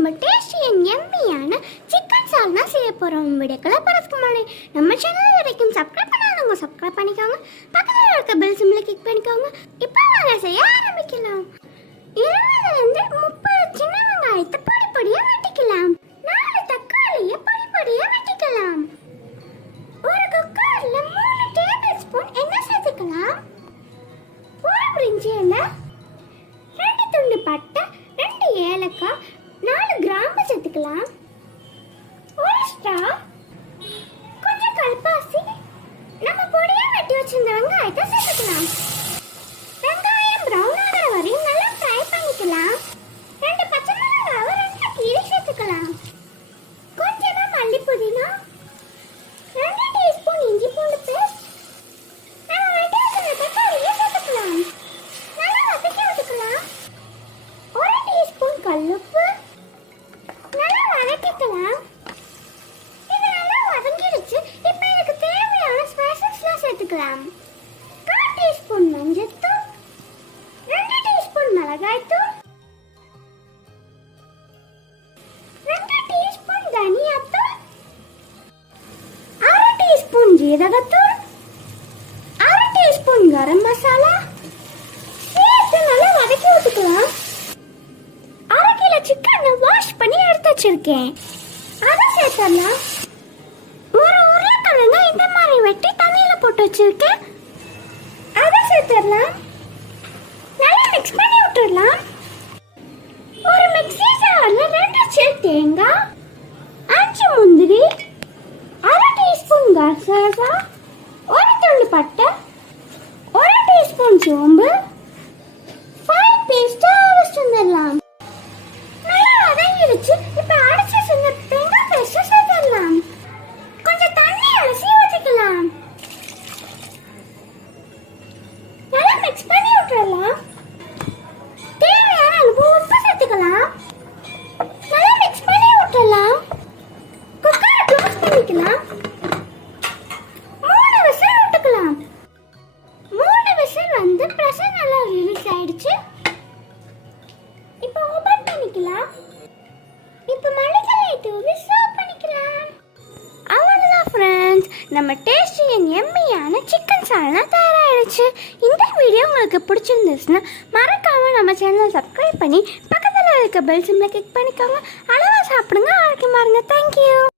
நம்ம tasty and எம்மியான chicken சால்னா செய்ய போகிறோம். வீடியோக்களை பார்த்துக்கு முன்னாடி நம்ம சேனல் வரைக்கும் சப்ஸ்கிரைப் பண்ணாதவங்க சப்ஸ்கிரைப் பண்ணிக்கோங்க. பக்கத்தில் இருக்க பெல் சிம்பிளை கிளிக் பண்ணிக்கோங்க. இப்போ நாங்க செய்ய ஆரம்பிக்கலாம். 20 to 30 சின்ன வெங்காயத்தை பொடி பொடியாக வெட்டிக்கலாம். 4 தக்காளியை பொடி பொடியாக வெட்டிக்கலாம். ஒரு குக்கரில் 3 டேபிள் ஸ்பூன் எண்ணெய் சேர்த்துக்கலாம். ஒரு பிரிஞ்சி இலை, 2 துண்டு பட்டை, 2 ஏலக்காய், 4 கிராம்பு சேர்த்துக்கலாம். ஒரு ஸ்ட்ரா, கொஞ்சம் கல்பாசி, நம்ம பொடியா வெட்டி வச்சிருந்த வெங்காயத்தை சேர்த்துக்கலாம். வெங்காயம் ப்ரௌன் ஆகிற வரையும் நல்லா ஃப்ரை பண்ணிக்கலாம். 2 பச்சை மிளகாவை 2 கீரை சேர்த்துக்கலாம். கொஞ்சமா மல்லி புதினா, 2 டீஸ்பூன் இஞ்சி பூண்டு பேஸ்ட், நம்ம வெட்டி வச்சிருந்த தக்காளியை சேர்த்துக்கலாம். நல்லா வதக்கி விட்டுக்கலாம். 1 டீஸ்பூன் கல்லுப்பு, நல்லா வதக்கிக்கலாம். இது நல்லா வதங்கிடுச்சு. இப்போ இதுக்கு தேவையான ஸ்பைசஸ்லாம் சேர்த்துக்கலாம். 1 டீஸ்பூன் மஞ்சள்தூள், 2 டீஸ்பூன் மிளகாய்த்தூள், 2 டீஸ்பூன் தனியாத்தூள், 1/2 டீஸ்பூன் ஜீரகத்தூள், 1/2 டீஸ்பூன் கரம் மசாலா சேர்த்து நல்லா வதக்கி விட்டுக்கலாம். 1/2 கிலோ சிக்கனை வாஷ் பண்ணி எடுத்து வச்சிருக்கேன், அதை சேர்த்துடலாம். ஒரு உருளைக்கிழங்க இந்த மாதிரி வெட்டி தண்ணியில போட்டு வச்சிருக்கேன், அதை சேர்த்துடலாம். நல்லா மிக்ஸ் பண்ணி விட்டுடலாம். ஒரு மிக்ஸி ஜார்ல 2 சில் தேங்காய், 5 முந்திரி, 1/2 டீஸ்பூன் கசகசா, 1 துண்டு பட்டை, 1 டீஸ்பூன் சோம்பு, 5 பீஸ் அரைச்சு வந்துடலாம். நல்லா வதங்கிடுச்சு. இப்போ அரைச்சு வந்த தேங்காய் பேஸ்ட் சேர்த்துடலாம். கொஞ்சம் தண்ணி அலசி ஊற்றிக்கலாம். நல்லா மிக்ஸ் பண்ணி விட்டுறலாம். தேவையான அளவு உப்பு சேர்த்துக்கலாம். நல்லா மிக்ஸ் பண்ணி விட்டுறலாம். குக்கரை க்ளோஸ் பண்ணிக்கலாம். 3 விசில் விட்டுக்கலாம். 3 விசில் வந்து ப்ரெஷர் நல்லா ரிலீஸ் ஆயிடுச்சு. இப்போ ஓபன் பண்ணிக்கலாம். இப்போ மல்லித்தழை தூவி சர்வ் பண்ணிக்கலாம். அவ்வளவுதான் ஃப்ரெண்ட்ஸ், நம்ம டேஸ்டி அண்ட் எம்மியான சிக்கன் சால்னா தயாராகிடுச்சு. இந்த வீடியோ உங்களுக்கு பிடிச்சிருந்துச்சுன்னா மறக்காம நம்ம சேனலை சப்ஸ்கிரைப் பண்ணி பக்கத்தில் இருக்க பெல் சிம்பிளை கிளிக் பண்ணிக்கோங்க. அளவாக சாப்பிடுங்க, ஆரோக்கியமாக இருங்க. தேங்க்யூ.